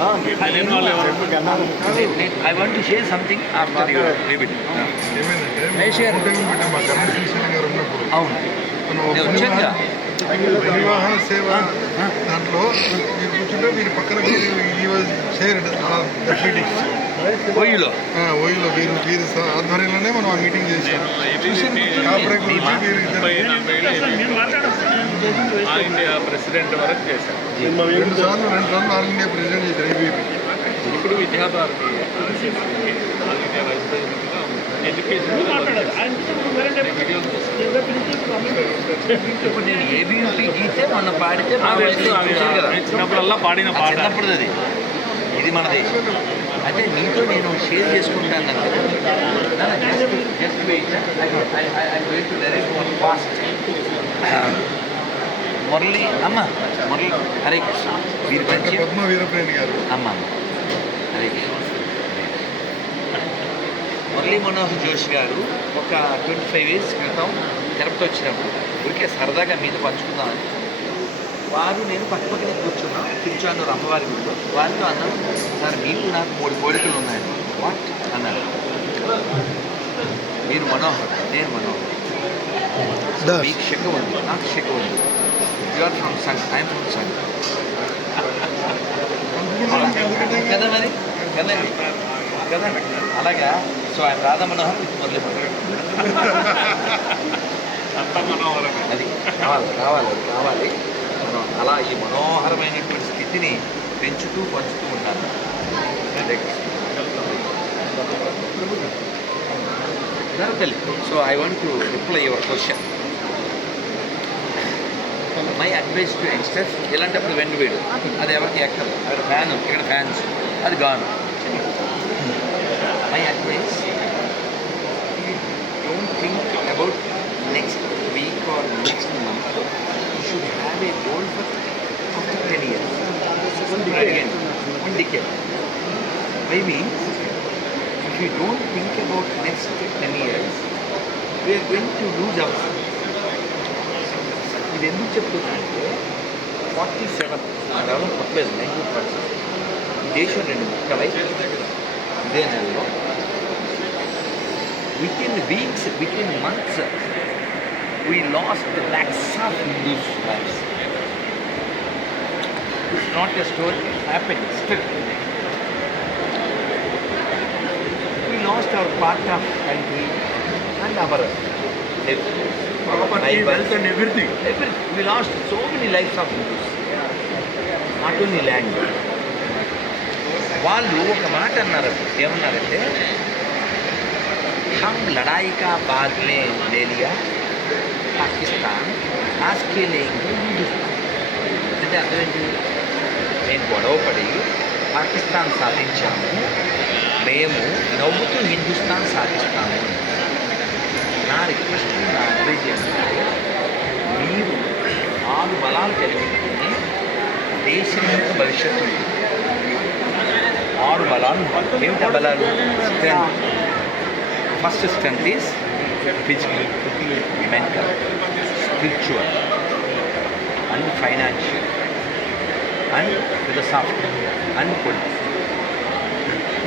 I want to share something after you leave it. అవును నేను వచ్చాక పరివాహన సేవ దాంట్లో మీరు కూర్చుంటే మీరు పక్కన ఓయిలో ఓయిలో వీరు ఆధ్వర్యంలోనే మనం ఆ మీటింగ్ చేసాం. ఆల్ ఇండియా ప్రెసిడెంట్ వరకు చేశారు. 2 సార్లు ఆల్ ఇండియా ప్రెసిడెంట్ చేశారు. ఇప్పుడు విద్యాభారతి ఆల్ ఇండియా వైస్ ప్రెసిడెంట్గా ఎడ్యుకేషన్ ఇప్పుడు నేను ఏబీయూపీ గీతే మొన్న పాడితే చిన్నప్పుడల్లా పాడిన పాట చిన్నప్పుడు అది ఇది మన దేశం. అంటే నీతో నేను షేర్ చేసుకుంటాను కదా. మురళి అమ్మ మురళి హరే కృష్ణ వీరి పంచి పద్మ వీరప్రేణి గారు అమ్మ హరే కృష్ణ. మురళీ మనోహర్ జోషి గారు ఒక 25 years క్రితం తిరుపతి వచ్చినప్పుడు ఊరికే సరదాగా మీద పంచుకుందామని వారు నేను పక్కపక్కనే కూర్చున్నాను అమ్మవారి గుడిలో. వారితో అన్నాను, సార్ మీకు నాకు 3 కోరికలు ఉన్నాయండి. వాట్ అన్నారు. మీరు మనోహర్, నేను మనోహర్, మీకు శక ఉంది, నాకు శక ఉంది. You are from Sangh, I'm from Sangh కదా మరి కదండి కదా. అలాగా సో ఆయన రాధా మనోహర్ విత్ మురళీ మనోహర్. అది కావాలి మనం అలా ఈ మనోహరమైనటువంటి స్థితిని పెంచుతూ పంచుతూ ఉండాలి. So I want to reply your question. My advice to youngsters, ఇలాంటప్పుడు వెండి వేడు అది ఎవరికి ఎక్కదు. అక్కడ ఫ్యాన్, ఇక్కడ ఫ్యాన్స్, అది గాను. My advice, don't think about next week or next month. You should have a goal for after 10 years. One decade. Why means, if you don't think about next 10 years, we are going to lose ourselves. ఇది ఎందుకు చెప్తున్నానంటే 47 develop పర్లేదు 90%. ఈ దేశం 2 ముక్కలై ఇదే నెలలో within weeks, within months, we lost lakhs of Hindus' lives. It's not a story, it happened still. We lost our part of country and our property, wealth and everything. We lost so many lives of Hindus, not only land. వాళ్ళు ఒక మాట అన్నారు. ఏమన్నారంటే, हम लड़ाई का बाद में ले लिया పాకిస్తాన్, ఆస్ట్రేలియా, హిందుస్థాన్. అంటే అర్థం ఏంటి? నేను గొడవపడి పాకిస్తాన్ సాధించాము, మేము నవ్వుతూ హిందుస్థాన్ సాధిస్తాము. నా రిక్వెస్ట్, నా అడ్వైజ్ ఏంటంటే, మీరు 4 బలాలు కలిగించుకుని దేశం యొక్క భవిష్యత్తు 6 బలాలు. ఏమిటా బలాలు? Strength. First strength is physical, mental, spiritual and financial and philosophical and political.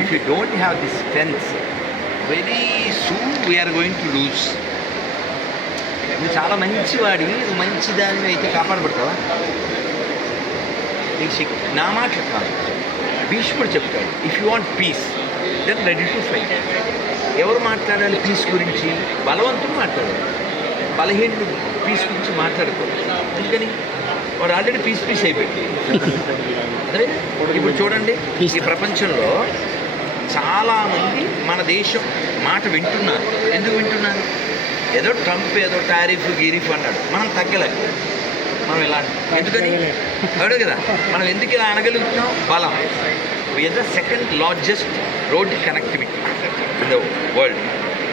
If you don't have this strength, very soon we are going to lose. నువ్వు చాలా మంచివాడివి, నువ్వు మంచి దానివి అయితే కాపాడబడతావా? నీకు శక్తి నా మాట కాదు, భీష్ముడు చెప్తాడు, if you want peace then ready to fight. ఎవరు మాట్లాడాలి పీస్ గురించి? బలవంతుడు మాట్లాడాలి, బలహీనుడు పీస్ గురించి మాట్లాడుకోవాలి. ఎందుకని? వాడు ఆల్రెడీ పీస్ అయిపోయింది. అదే ఇప్పుడు చూడండి, ఈ ప్రపంచంలో చాలామంది మన దేశం మాట వింటున్నారు. ఎందుకు వింటున్నారు? ఏదో ట్రంప్ ఏదో టారిఫ్ గిరిఫ్ అన్నాడు, మనం తగ్గలేదు. మనం ఇలా ఎందుకని అడు కదా, మనం ఎందుకు ఇలా అనగలుగుతున్నాం? బలం. We are the second largest road connectivity in the world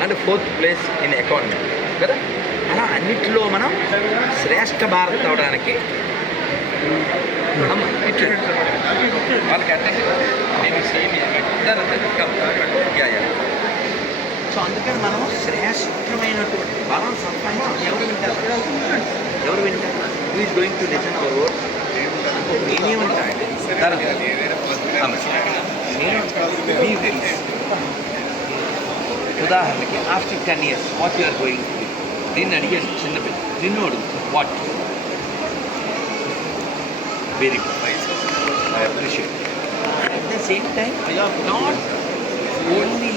and 4th place in economy కదా. అలా అన్నిటిలో మనం శ్రేష్ఠ భారత్ అవడానికి వాళ్ళకి అంటే మేము సేమ్ సో అందుకని మనం శ్రేష్టమైనటువంటి బలం సంపాదించి ఎవరు వింటారు? Who is going to listen our word? నేనేమంటాను బీ వెరీ ఉదాహరణకి after 10 years what you are going to దీన్ని అడిగే చిన్న పిల్ల నిన్ను అడుగు what very good I appreciate at the same time not only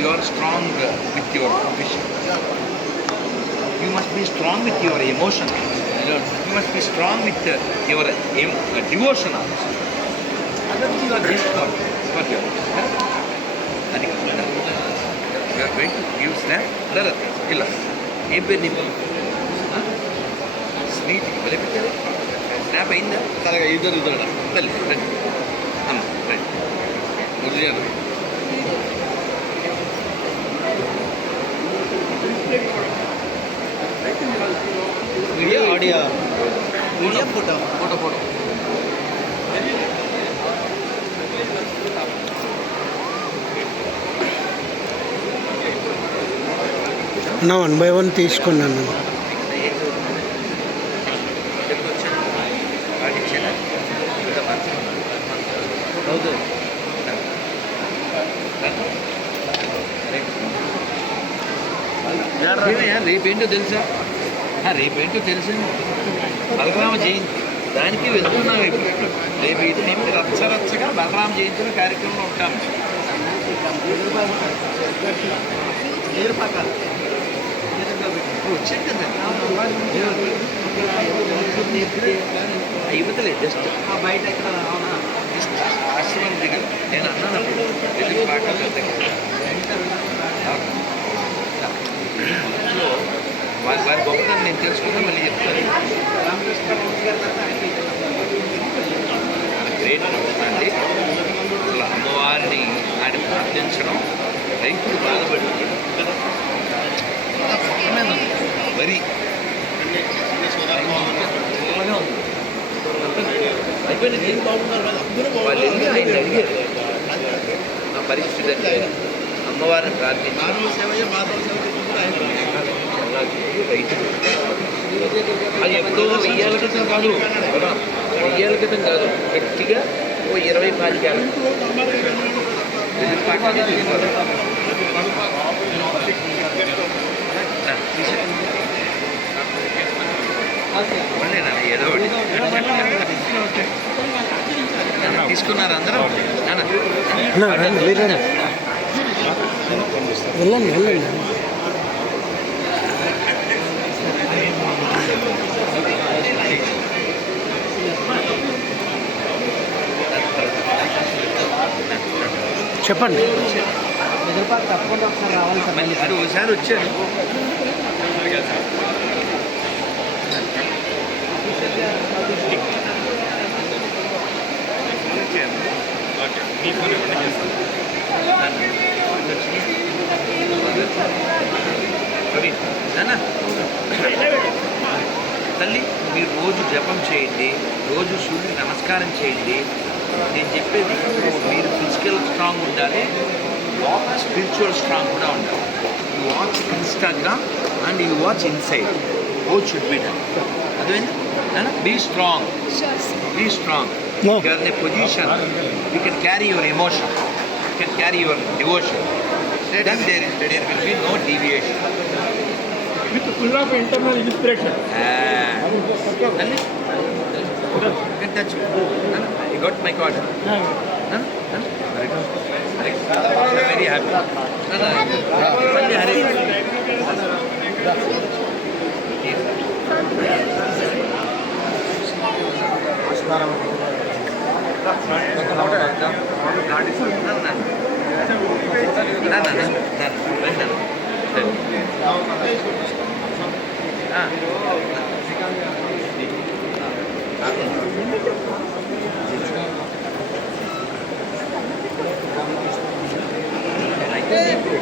you are strong with your profession you must be strong with your emotion, you must be strong with your devotion also. Otherwise you are just for your అది you are going to give snap ఇలా ఏం పేరు నీ sweet ఇవ్వలే పెట్టారు snap అయిందా సరగా ఇద్దరు తల్లి రండి అమ్మ రండి original video audio video photo photo photo నా 1 by 1 తీసుకున్నాను. రేపేంటో తెలుసా రేపేంటో తెలుసు బలరామ జయంతి దానికి వెళ్తున్నాం ఇప్పుడు రేపు ఇది మేము రచ్చరచ్చగా బలరామ జయంతిలో కార్యక్రమంలో ఉంటాము వచ్చాను కదండి అయిపోతలే జస్ట్ బయట ఆశ్రమం దిగ నేను అన్నాను అప్పుడు వెళ్ళి పాకాల దగ్గర వారి గొప్పతనం నేను తెలుసుకున్నా మళ్ళీ చెప్తాను గ్రేట్ అండి అసలు అమ్మవారిని ఆడి ప్రార్థించడం రైతులు బాధపడి వరి అయిపోయింది వాళ్ళు వెళ్ళి ఆయన అడిగారు నా పరిస్థితి అంటే అమ్మవారిని ప్రార్థించారు రైతులు అది ఎప్పుడో 1000 ఏళ్ళ క్రితం కాదు 1000 ఏళ్ళ క్రితం కాదు గట్టిగా ఓ 20-25 ఏళ్ళ ఏదో ఒకటి తీసుకున్నారు అందరూ వెళ్ళండి వెళ్ళండి చెప్పండి తప్పకుండా ఒకసారి రావాలి సార్ మళ్ళీ అది ఒకసారి వచ్చాడు తల్లి మీరు రోజు జపం చేయండి రోజు సూర్యుడికి నమస్కారం చేయండి నేను చెప్పేది మీరు ఫిజికల్ స్ట్రాంగ్ ఉండాలి స్పిరిచువల్ స్ట్రాంగ్ కూడా ఉండాలి you watch Instagram and you watch inside both should be done అదేనా be strong No. You are in a position you can carry your emotion, you can carry your devotion, then there will be no deviation with full of internal inspiration. You can touch me. You got my card. I'm very happy.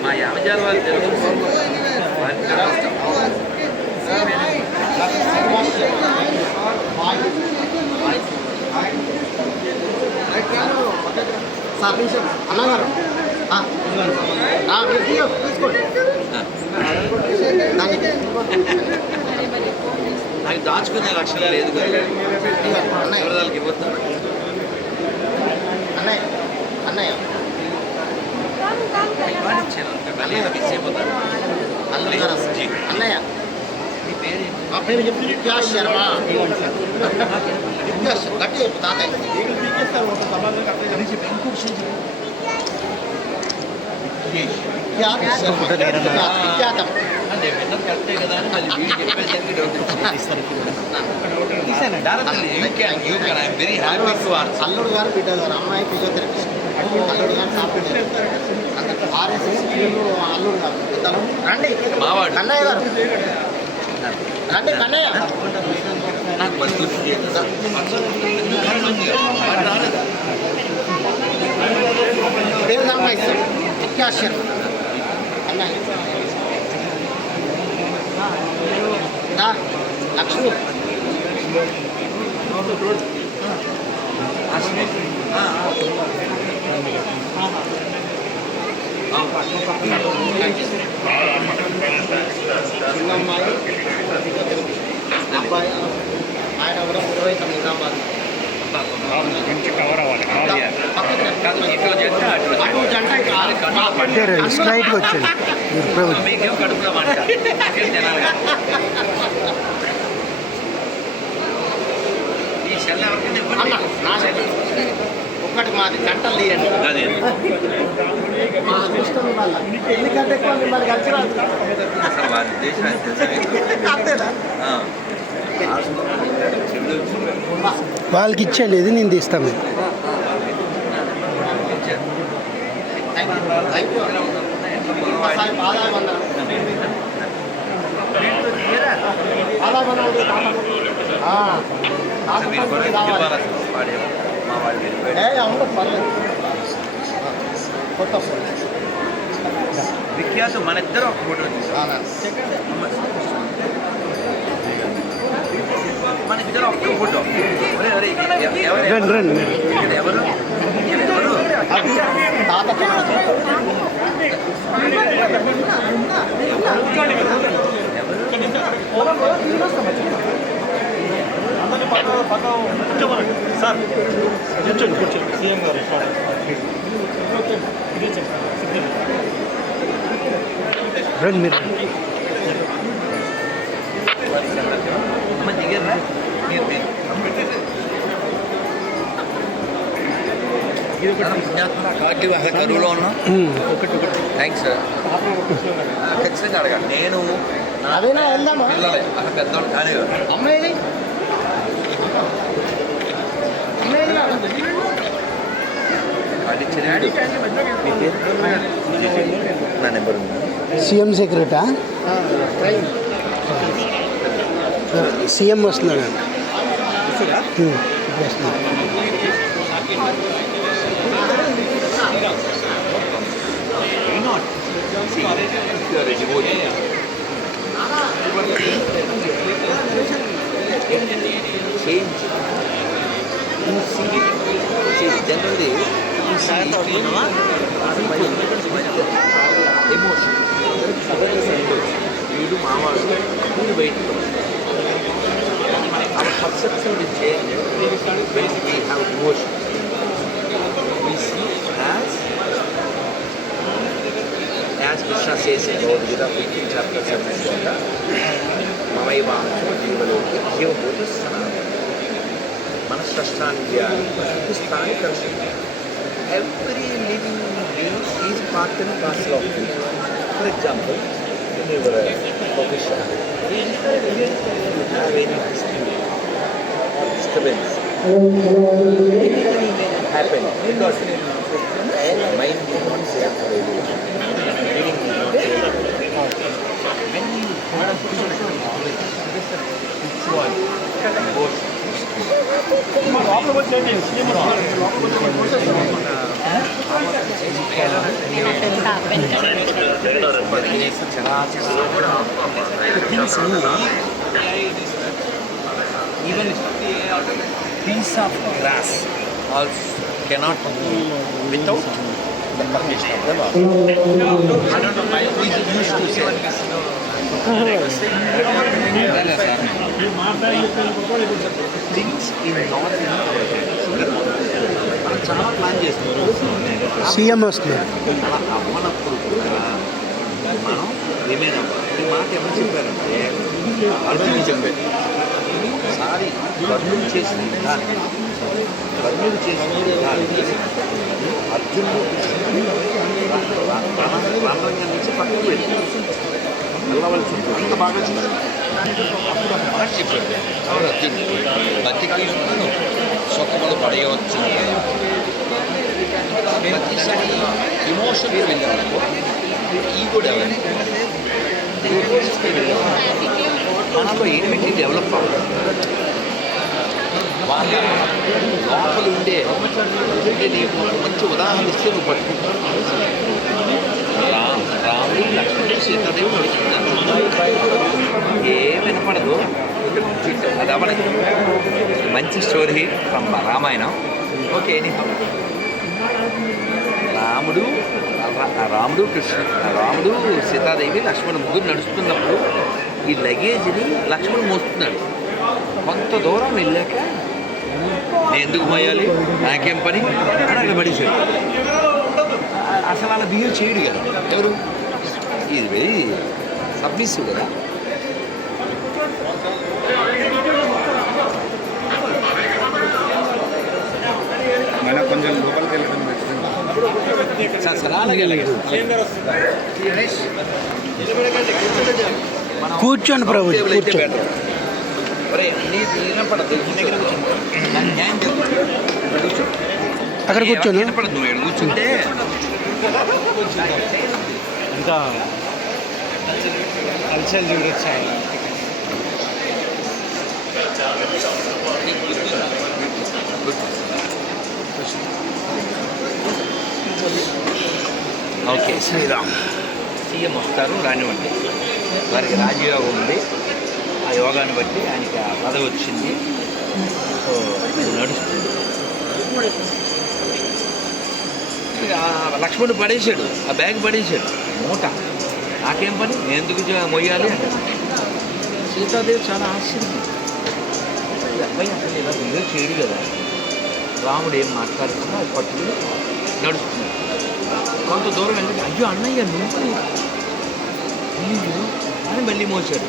మా యామజాల వాళ్ళు తెలుసు అన్నగారు నాకు దాచుకునే లక్షణం లేదు కదా ఎవరి దానికి ఇవ్వద్దు అన్నయ్య అన్నయ్య అల్లుడు గారు అన్నయ్య మా పేరు చెప్పి విద్యాస్ శర్మ విద్యాస్ గట్టి చెప్పు తాతయ్య విఖ్యాతం అల్లుడు గారు బిడ్డ గారు అమ్మాయి ఫిజియోథెరపిస్ట్ అల్లుడు గారు సాఫ్ట్వేర్ ఆర్ఎస్ఎస్ అల్లుడు గారు ఇద్దరు రండి కన్నయ్య గారు రండి కన్నయ్య పేరు సంపాదిస్తాం విఖ్యాశర్మ అన్నయ్య లక్ష్మి చిన్నమ్మాయి అబ్బాయి ఆయన కూడా 29 నిజామాబాద్ అటు జంట స్ట్రైట్గా వచ్చాను మీకేం కడుపులో మాట ఈ సెల్ ఎవరికైనా ఇవ్వండి. ఒక్కటి మాది గంటలు తీయండి అదే మా అదృష్టం వల్ల ఎందుకంటే ఎక్కువ మిమ్మల్ని కలిసి రాదు అసలు వారి దేశాన్ని తెలుసా? అంతేనా ఆ. వాళ్ళకి ఇచ్చేయండి ఇది నేను తీస్తాను థ్యాంక్ యూ ఒకసారి పాదాభివందనం మీరు కూడా ఇవ్వాల్సిన వాడేమో మా వాళ్ళు వెళ్ళిపోయాడు. అవును పర్లేదు కొత్త విఖ్యాత మన ఇద్దరు ఒక ఫోటో తీసాం. మన ఇద్దరు ఒక్క ఫోటో. రండి రండి ఇక్కడ ఎవరు తాత సార్ కూర్చోండి కూర్చోండి సీఎం గారు రండి మీరు అమ్మ దిగారా మీరు కరువులో ఉన్నాం. Thanks sir. ఖచ్చితంగా అడగండి. నేను అదేనా వెళ్దామా పిల్లలే అసలు పెద్దవాళ్ళు కానీ అమ్మాయి అడిచినాడు. నా నెంబర్ ఉంది. సీఎం సెక్రటా సీఎం వస్తున్నాడు వస్తున్నాడు Change. You see, generally, emotion. You do mama, you wait. Our perception will change when we have emotion. We see as Krishna says in Lord Gita 15 chapter 7, Mamaiva Jivaloki, Jivabhuta Sanatana. Manasrashtanidhyani, Hindustani culture. Every living being is part and parcel of it. For example, in your profession, you have any dispute or disturbance. Anything may happen because mind is not safe for everyone. Feeling is not safe. When you have devotion, లోపల వచ్చేది CM even piece of grass also cannot move without the permission of the Lord. I don't know why we used to say things in not in our hands. మనం చాలా plan చేస్తున్నాం. CM వస్తున్నారు. అలా అవ్వనప్పుడు కూడా మనం remain అవ్వాలి. ఈ మాట ఎవరు చెప్పారంటే అర్జునుడు చెప్పారు. ఒకసారి కర్ణుడు చేసిన విధానం అర్జునుడు రణరంగం నుంచి పక్కకు వెళ్ళాడు. వెళ్ళవలసి ఉంటుంది. అంత బాగా చూసాడు. అప్పుడు ఒక మాట చెప్పాడు అర్జునుడు, బతికి సుఖములు పడేయవచ్చు. ప్రతిసారి ఇమోషన్గా వెళ్ళాము. ఈ కూడా మనలో ఏమిటి డెవలప్ అవ్వాలి. వాళ్ళ లోపల ఉండే నీకు ఒక మంచి ఉదాహరణ ఇస్తే నువ్వు పట్టుకుంటావు. రాముడు లక్ష్మణుడు సీతాదేవి నడుస్తున్నారు. ఏం వినపడదు. అది అవలేదు. మంచి story from Ramayanam. Okay, any రాముడు సీతాదేవి లక్ష్మణుడు ముగ్గురు నడుస్తున్నప్పుడు ఈ లగేజ్ని లక్ష్మణుడు మోస్తున్నాడు. కొంత దూరం వెళ్ళాక నేను ఎందుకు మోయాలి, నాకేం పని అని అక్కడ పడేసాడు. అసలు అలా బిహేవ్ చేయడు కదా. ఎవరు ఇది వెరీ సబ్మిసివ్ కదా. మన కొంచెం లోపలికి వెళ్తాను. కూర్చోండి ప్రభు, కూర్చోండి. అక్కడ కూర్చోను. కూర్చుంటే ఇంకా కల్చర్ చూడొచ్చు. ఓకే, శ్రీరామ్ సీఎం వస్తారు, రానివ్వండి. వారికి రాజయోగం ఉంది. ఆ యోగాన్ని బట్టి ఆయనకి ఆ పదవి వచ్చింది. సో నడుస్తుంది. లక్ష్మణుడు పడేశాడు, ఆ బ్యాగ్ పడేశాడు, మూట. నాకేం పని, నేను ఎందుకు మొయ్యాలి అంటే సీతాదేవి చాలా ఆశ్చర్యం. ఈ అబ్బాయి అసలు ఇలా బిహేవ్ చేయడు కదా. రాముడు ఏం మాట్లాడుతున్నా అది పట్టుకుని నడుస్తుంది. కొంత దూరం వెళ్ళి అయ్యో అన్నయ్య నువ్వు అని మళ్ళీ మోసాడు.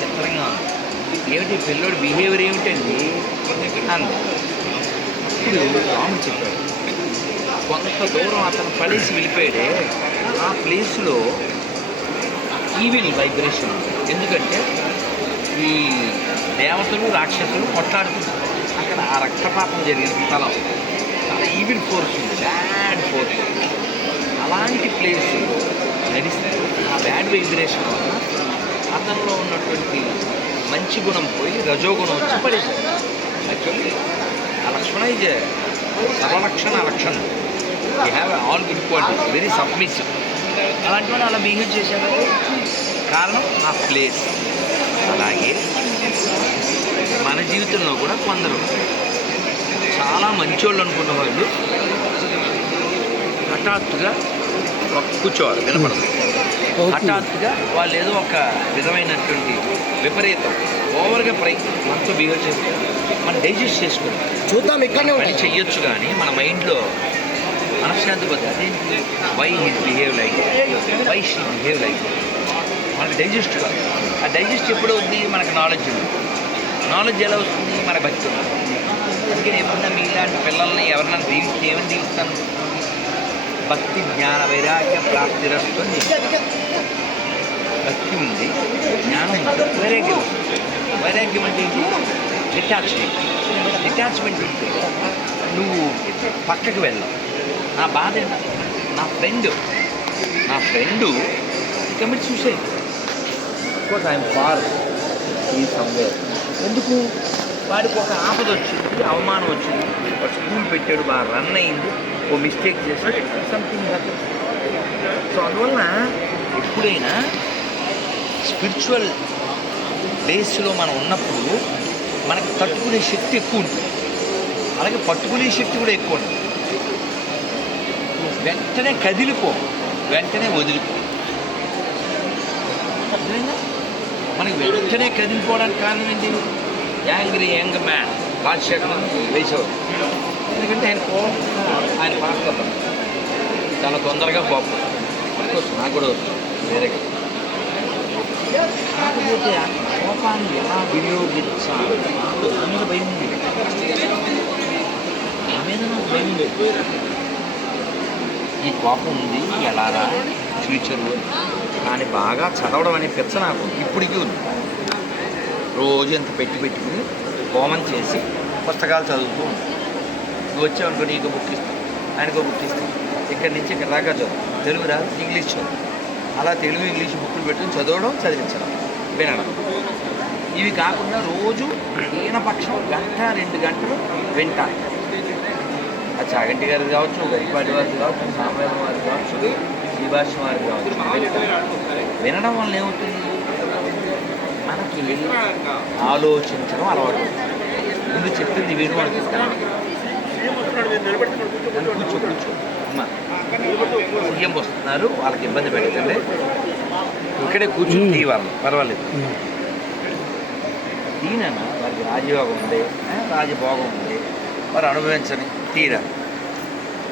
చిత్రంగా ఏమిటి పిల్లోడు బిహేవియర్ ఏమిటండి అంది. ఇప్పుడు రాముడు చెప్పాడు, కొంత దూరం అతను పడేసి వెళ్ళిపోయాడే ఆ ప్లేస్లో ఈవిల్ వైబ్రేషన్. ఎందుకంటే ఈ దేవతలు రాక్షసులు కొట్లాడుతున్నారు. అక్కడ ఆ రక్తపాతం జరిగిన స్థలం చాలా ఈవిల్ ఫోర్స్ ఉంది, బ్యాడ్ ఫోర్స్. అలాంటి ప్లేస్ నడిస్తే ఆ బ్యాడ్ వైబ్రేషన్ వల్ల అతనిలో ఉన్నటువంటి మంచి గుణం పోయి రజోగుణం వచ్చి పడేశారు. యాక్చువల్లీ ఆ లక్ష్మణ ఈజ్ సర్వలక్షణ లక్షణం. You have all good qualities, very submissive. అలాంటి వాళ్ళు అలా బిహేవ్ చేశారు. కారణం ఆ ప్లేస్. అలాగే మన జీవితంలో కూడా కొందరు చాలా మంచోళ్ళు అనుకున్న వాళ్ళు హఠాత్తుగా కూర్చోవాలి, వినపడదు. హఠాత్తుగా వాళ్ళు ఏదో ఒక విధమైనటువంటి విపరీతం ఓవర్గా మనతో బిహేవ్ చేస్తే మనం డైజెస్ట్ చేసుకుంటాం. చూద్దాం, ఇక్కడనే పని చెయ్యొచ్చు కానీ మన మైండ్లో మనశ్శాంతి పోతుంది. అదేంటి, why his behave like, why she behave like, మనకి డైజెస్ట్ కాదు. ఆ డైజెస్ట్ ఎప్పుడు అవుతుంది, మనకు నాలెడ్జ్ ఉంది. నాలెడ్జ్ ఎలా వస్తుంది, మన భక్తి ఉంది. అందుకని ఎప్పుడన్నా మీలాంటి పిల్లల్ని ఎవరన్నా ఏమని దీవిస్తాను, భక్తి జ్ఞాన వైరాగ్య ప్రాప్తిరస్తు అని. భక్తి ఉంది, జ్ఞానం ఉంది, వైరాగ్యం ఉంది. వైరాగ్యం అంటే ఏంటి, డిటాచ్మెంట్ ఉంటే నువ్వు పక్కకు వెళ్ళావు. నా బాధ ఏంటంటే నా friend commit suicide. Because I'm far ఈ సమ్వేర్. ఎందుకు, వాడికి ఒక ఆపద వచ్చింది, అవమానం వచ్చింది, వాడు స్కూల్ పెట్టాడు, బాగా రన్ అయింది, ఓ మిస్టేక్ చేసి సంథింగ్ హ్యాపెన్. సో అందువలన ఎప్పుడైనా స్పిరిచువల్ బేస్లో మనం ఉన్నప్పుడు మనకి తట్టుకునే శక్తి ఎక్కువ ఉంటుంది, అలాగే పట్టుకునే శక్తి కూడా ఎక్కువ ఉంటుంది. వెంటనే కదిలిపో, వెంటనే వదిలిపో. అర్థమైందా? మనకి వెంటనే కదిలిపోవడానికి కారణం ఏంటి, యాంగ్ మ్యాన్ రాజశేఖరం వేసేవారు. ఎందుకంటే ఆయన కోపం ఆయన పాత్ర చాలా తొందరగా కోపం వస్తుంది, నాకు కూడా వస్తుంది వేరేగా. కాకపోతే ఆ కోపాన్ని ఎలా వినియోగించాలి నా మీద భయం ఉంది, నా మీద నాకు భయం ఉంది. ఈ కోపం ఉంది ఎలారా ఫ్యూచర్లో, కానీ బాగా చదవడం అనే పిచ్చ నాకు ఇప్పటికీ ఉంది. రోజు ఎంత పెట్టుకుని హోమం చేసి పుస్తకాలు చదువుతూ ఉంటాను. నువ్వు వచ్చావనుకో నీకు బుక్ ఇస్తాను, ఆయనకో బుక్ ఇస్తాను. ఇక్కడి నుంచి ఇక్కడ దాకా చదువు, తెలుగు రాదు ఇంగ్లీష్ చదువు, అలా తెలుగు ఇంగ్లీష్ బుక్కులు పెట్టుకుని చదవడం చదివించడం వినడం. ఇవి కాకుండా రోజు ఈయనపక్షం 1-2 గంటలు వింటాను. అది చాగంటి గారికి కావచ్చు, గరిపాటి వారికి కావచ్చు, సాంబయ్య వారికి కావచ్చు, శ్రీభాష వారికి కావచ్చు. వినడం వల్ల ఏమవుతుంది, మనకి ఆలోచించడం అలవాటు. ముందు చెప్పింది విను అనుకుంటాను. కూర్చో అమ్మా, సీఎం వస్తున్నారు, వాళ్ళకి ఇబ్బంది పెట్టండి, ఇక్కడే కూర్చుని తీయాలి, పర్వాలేదు. తీనన్నా వారికి రాజయోగం ఉంది, రాజభోగం ఉంది, వారు అనుభవించని తీరా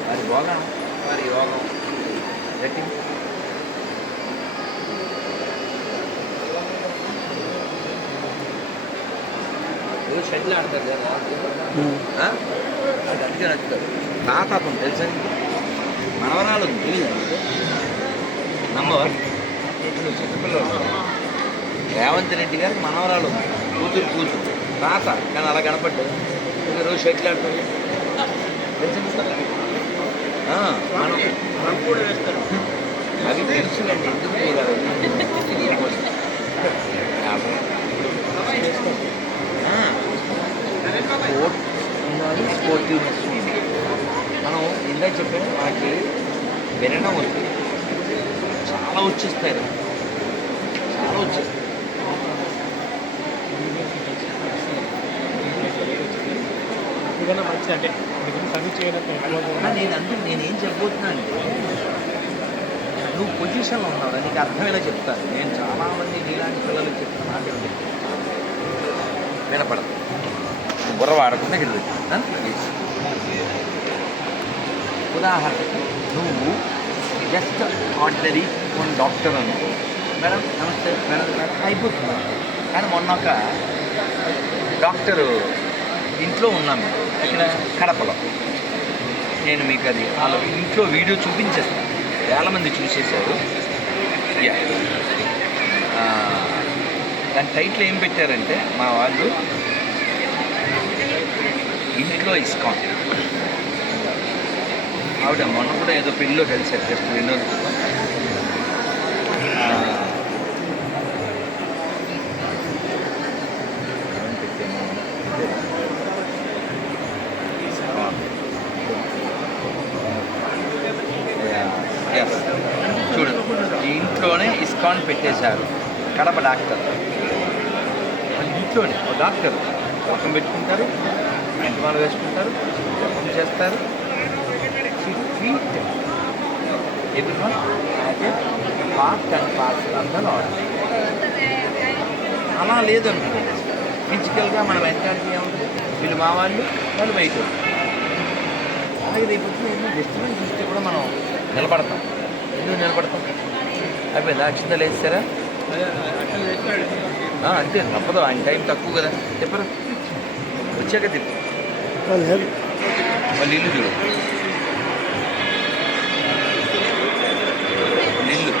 వారి భోగం వారి యోగం గట్టి. ఏదో షెడ్లు ఆడతారు కదా, అది అందుకే నచ్చుతారు. తాతాపం తెలుసా, మనవరాలు తెలియదు నమ్మవారు. చిన్నపిల్లలు రేవంత్ రెడ్డి గారికి మనవరాలు కూతురు తాత, కానీ అలా కనపడ్డాడు. రోజు షెడ్లు ఆడతారు మనం కూడా వేస్తారు. అవి తెలుసులండి, ఎందుకు పోరాడు స్పోర్టివ్నెస్ ఉంది. మనం ఇందాక చెప్పాము, మనకి వినడం వస్తుంది, చాలా వచ్చేస్తాయి, చాలా వచ్చేస్తాయి. మంచి అంటే సర్వీస్ చేయడం నేనేం చెప్పబోతున్నా అంటే, నువ్వు పొజిషన్లో ఉన్నావు, నీకు అర్థమయ్యేలా చెప్తాను. నేను చాలామంది నీలాంటి పిల్లలు చెప్తున్న మాట వినపడదు, బుర్ర వాడకుండా వెళ్ళి. ఉదాహరణకి నువ్వు జస్ట్ ఆర్డినరీ కొన్ని డాక్టర్ అనుకో, మేడం నమస్తే మేడం అయిపోతున్నా. కానీ మొన్న ఒక డాక్టరు ఇంట్లో ఉన్నాము ఇక్కడ కడపలో, నేను మీకు అది వాళ్ళ ఇంట్లో వీడియో చూపించేస్తాను, చాలామంది చూసేశారు. దాని టైటిల్ ఏం పెట్టారంటే, మా వాళ్ళు ఇంట్లో ఇస్కాన్. ఆవిడ మొన్న కూడా ఏదో పెళ్ళిలో కలిసారు, జస్ట్ వినోద్. చూడు, ఇంట్లోనే ఇస్కాన్ పెట్టేశారు, కడప డాక్టర్. ఇంట్లోనే ఒక డాక్టర్ పక్కన పెట్టుకుంటారు, ఇంటి వాళ్ళు వేసుకుంటారు, జపం చేస్తారు. Treat everyone as a part and parcel of the lord. అలా లేదనుకో, ఫిజికల్గా మన మెంటాలిటీ ఏముంటుంది, వీళ్ళు మా వాళ్ళు బయట. అలాగే రేపు ఏమో డిస్టర్బెన్స్ చూస్తే కూడా మనం నిలబడతాం. ఎందుకు నిలబడతాం? అయిపోయింది, అక్షంతలు వేస్తారా? అంతే, తప్పదు, ఆయన టైం తక్కువ కదా. చెప్పరు వచ్చాక తిప్పు, వాళ్ళు ఇల్లు చూడు, ఇల్లు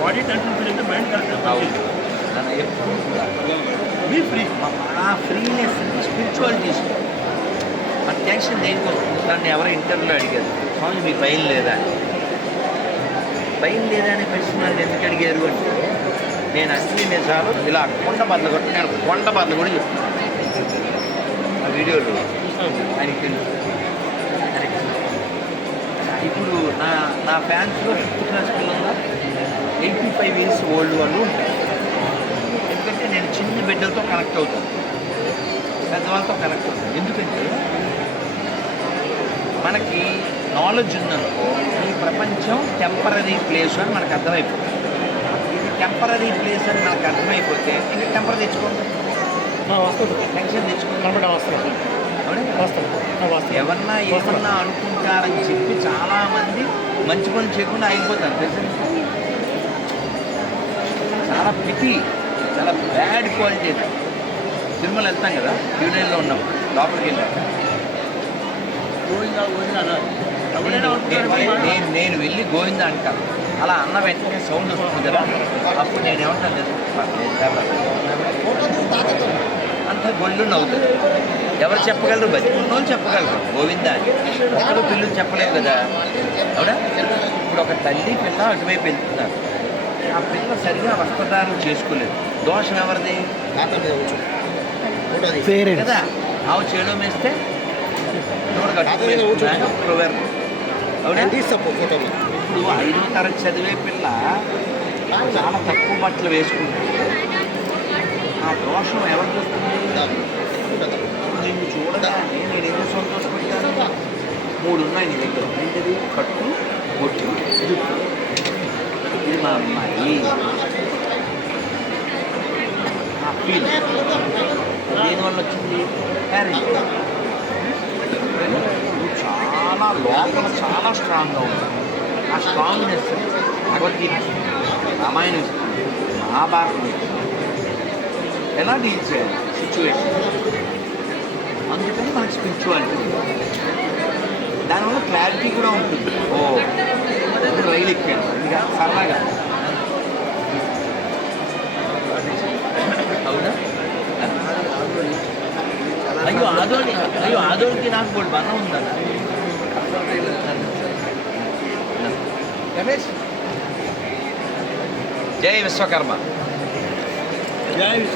బాడీ టెన్షన్ ఫీల్ అయితే మైండ్ కరెక్ట్ అవును. నన్ను ఎప్పుడు మీ ఫ్రీ ఆ ఫ్రీనెస్ స్పిరిచువల్ తీసుకో. మన టెన్షన్ దేనికి వస్తుంది? నన్ను ఎవరో ఇంటర్వ్యూలో అడిగారు, స్వామి మీకు భయం లేదా అని. భయం లేదా అనే ప్రశ్న నన్ను ఎందుకు అడిగారు అంటే, నేను అన్ని నిజాలు ఇలా కొండ బద్దలు కొట్టి నేను కొండ బద్దలు కూడా చెప్తాను ఆ వీడియోలు ఆయనకి తెలుసు. ఇప్పుడు నా ఫ్యాన్స్లో 5th క్లాస్ పిల్లల్లో 85 years ఓల్డ్ వాళ్ళు ఉంటారు. ఎందుకంటే నేను చిన్న బిడ్డలతో కనెక్ట్ అవుతాను, పెద్దవాళ్ళతో కనెక్ట్ అవుతాను. ఎందుకంటే మనకి నాలెడ్జ్ ఉందనుకో ఈ ప్రపంచం టెంపరీ ప్లేస్ అని మనకు అర్థమైపోతుంది. ఇది టెంపరీ ప్లేస్ అని మనకు అర్థమైపోతే ఇంకా టెంపర్ తెచ్చుకోండి, టెన్షన్ తెచ్చుకోండి. ఎవరన్నా ఏమన్నా అనుకుంటారని చెప్పి చాలామంది మంచి పని చేయకుండా అయిపోతారు. తెలుసా? చాలా పిటి, చాలా బ్యాడ్ క్వాలిటీ. తిరుమల వెళ్తాం కదా, యూనియన్లో ఉన్నాం, లోపలికి వెళ్ళాం. నేను వెళ్ళి గోవింద అంటాను. అలా అన్న వెంటనే సౌండ్ వస్తుంది కదా, అప్పుడు నేను ఏమంటాను అంత గొల్లు నవ్వుతుంది. ఎవరు చెప్పగలరు? బతికున్న వాళ్ళు చెప్పగలరు గోవింద అని. ఒకరు పిల్లలు చెప్పలేవు కదా, అవునా? ఇప్పుడు ఒక తల్లి పిల్ల అటువైపు వెళ్తున్నారు, ఆ పిల్ల సరిగా వస్త్రధారణ చేసుకోలేదు. దోషం ఎవరిది? కదా. ఆవు చేయడం వేస్తే ప్రొవెర్బ్, అవునా? ఇప్పుడు 5వ తరగతి చదివే పిల్ల చాలా తక్కువ బట్టలు వేసుకుంటుంది. ఆ దోషం ఎవరు చూస్తుంది? నిన్ను చూడగానే నేను ఎందుకు సంతోషపడతాను? 3 ఉన్నాయి నీ దగ్గర. ఏంటిది? కట్టు, బొట్టు, జుట్టు. ఇది మా అమ్మాయి. ఆ ఫీల్ దేనివల్ల వచ్చింది? పేరెంట్. నువ్వు చాలా లోపల చాలా స్ట్రాంగ్గా ఉంటుంది. ఆ స్ట్రాంగ్నెస్ భగవద్గీత, రామాయణం ఇస్తుంది, మహాభారతం ఇస్తుంది. ఎలా డీల్ చేయాలి సిచ్యువేషన్? అందుకని మనకి స్పిరిచువాలిటీ దానివల్ల క్లారిటీ కూడా ఉంటుంది. ఓ రైలు ఎక్కాను ఇంకా సరదాగా, అవునా? అయ్యో ఆదోళికి నాకు కూడా బంధం ఉందన్న. రమేష్, జై విశ్వకర్మ,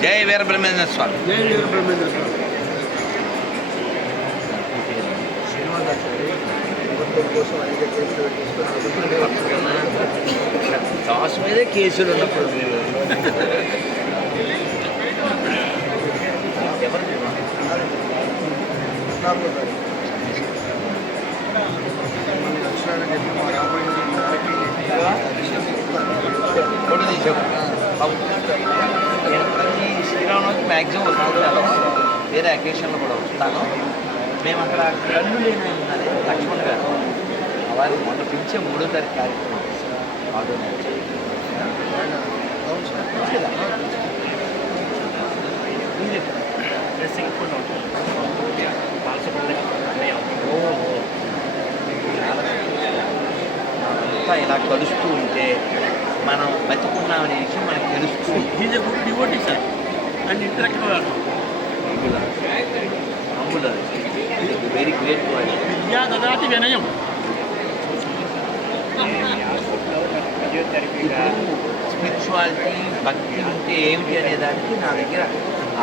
జై వీరబ్రహ్మేంద్ర స్వామి. దాసు మీదే కేసులు ఉన్నప్పుడు ఎవరు ఫోటో తీసాము. నేను ప్రతి శ్రీరామనవమికి మ్యాక్సిమం వస్తాను, వేరే అకేషన్లో కూడా వస్తాను. మేము అక్కడ కన్ను లేని ఉన్నారే లక్ష్మణ్ గారు, వారు మొన్న పిలిచే 3వ తారీఖు కార్యక్రమం ఆటో అంతా ఇలా కలుస్తూ ఉంటే మనం బతుకున్నామనే విషయం మనకు తెలుస్తూ is a good devotee sir and interactive ambulance very great quality. విద్యా దదాతి వినయం. స్పిరిచువాలిటీ, భక్తి అంటే ఏమిటి అనే దానికి నా దగ్గర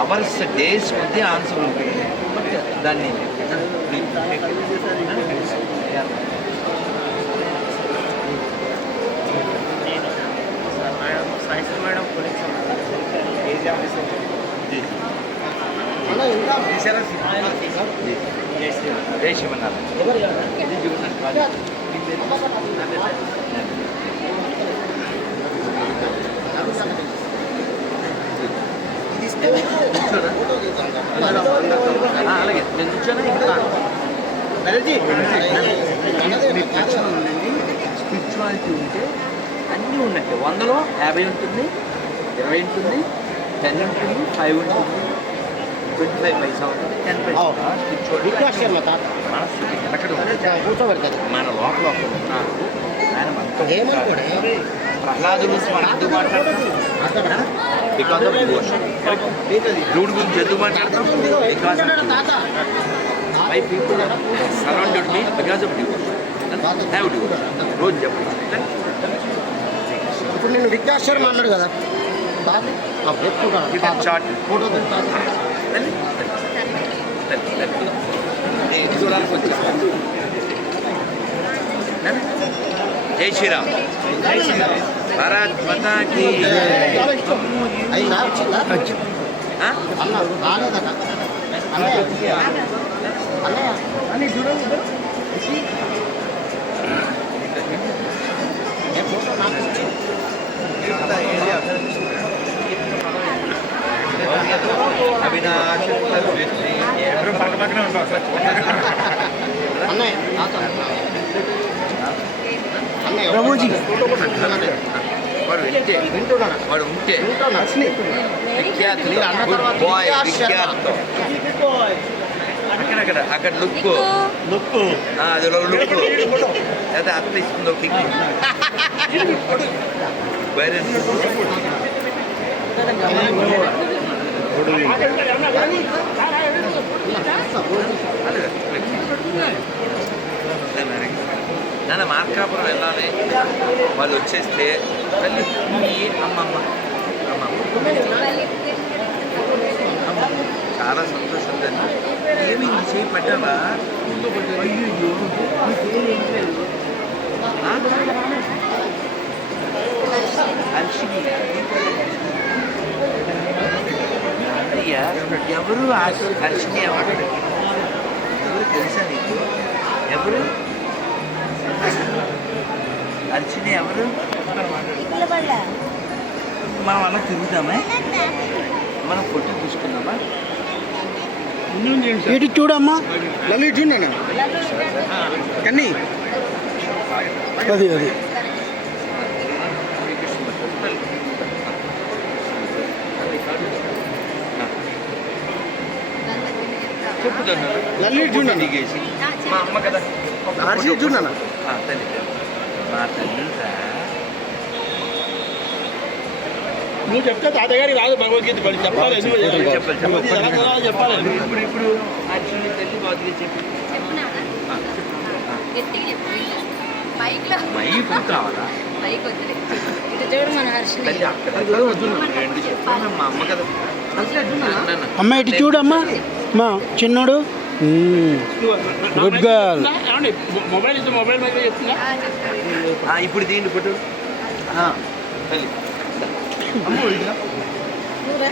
అవర్స్ డేస్ మధ్య ఆన్సర్ ఉంటుంది. దాన్ని మేడం ఏజీ ఆఫీసర్ జై శివనాథ్. ఇది జీవనాథ్ కాలేజ్. అలాగే నేను కూర్చొని మీకు రక్షణ ఉందండి. స్పిరిచువాలిటీ ఉంటే అన్నీ ఉన్నట్టే. 100లో 50 ఉంటుంది, 20 ఉంటుంది, 10 ఉంటుంది, 5 ఉంటుంది, 25 పైసా ఉంటుంది, 10 పైసా. కూర్చోబెడతారు మన లోపల ఒకరు ఉన్నారు, ఆయన మనతో ప్రహ్లాదు గురించి మనం ఎందుకు మాట్లాడతాం? Because of devotion. దేవుడి గురించి ఎందుకు మాట్లాడతాం? Because of my people surrounded me because of devotion. Have devotion. రోజు చెప్పాలి. ఇప్పుడు నేను వికాస్ శర్మ అన్నాడు కదా, You can chart. ఫోటో తల్లి, తల్లి, తల్లి. ఇది చూడడానికి వచ్చాను. జై శ్రీరామ్. భారత్ మాతా కీ అయిందా వచ్చిందా ఆ? అన్న రాలేదట అన్నయ్య అన్నయ్య ఫోటో నాకు అవినాష్ అన్నయ్య నాతో అన్నయ్య ప్రభుజీ వాడు వింటే వింటున్నాను వాడు ఉంటే వింటున్నాను విఖ్యాత్ మీరు అన్న తర్వాత బాయ్ విఖ్యాత్ విఖ్యాత్ అక్కడ లుక్ అది లుక్ లేదా అత్త ఇస్తుందో కిక్ వేరే నాన్న మార్కాపురం వెళ్ళాలి వాళ్ళు వచ్చేస్తే తల్లి అమ్మమ్మ చాలా సంతోషం తల్లి ఏమి చేయి పడ్డావా అయ్యో అర్షిని అయ్యా ఎవరు అర్షిని ఎవరు తెలుసా నీకు ఎవరు అర్చన ఎవరు మనం అలా తిరుగుతామా మనం ఫోటో తీసుకుందామా ఇటు చూడమ్మా లలి చూడన్నా కన్నీ అది అది చెప్పుతాను లల్లి చూడండి. దిగేసి మా అమ్మ కదా ఆర్సీ చూడన్నా తల్లి మా తల్లి నువ్వు చెప్తే తాతగారి రాదు భగవద్గీత పడి చెప్పాలి ఎందుకు చెప్పాలి చెప్పాలి ఇప్పుడు యాక్చువల్లీ తల్లి బాగా చెప్పి మైక్ కావాలా చూడు మన హర్షిని తల్లి అక్కడ రెండు చెప్పాను మా అమ్మ కదా నాన్న. అమ్మ ఇటు చూడమ్మా మా చిన్నోడు గుడ్ గర్ల్ మొబైల్ ఇస్తే మొబైల్ మీద చెప్తున్నా ఇప్పుడు దీని ఫోటో తల్లి నువ్వు రా.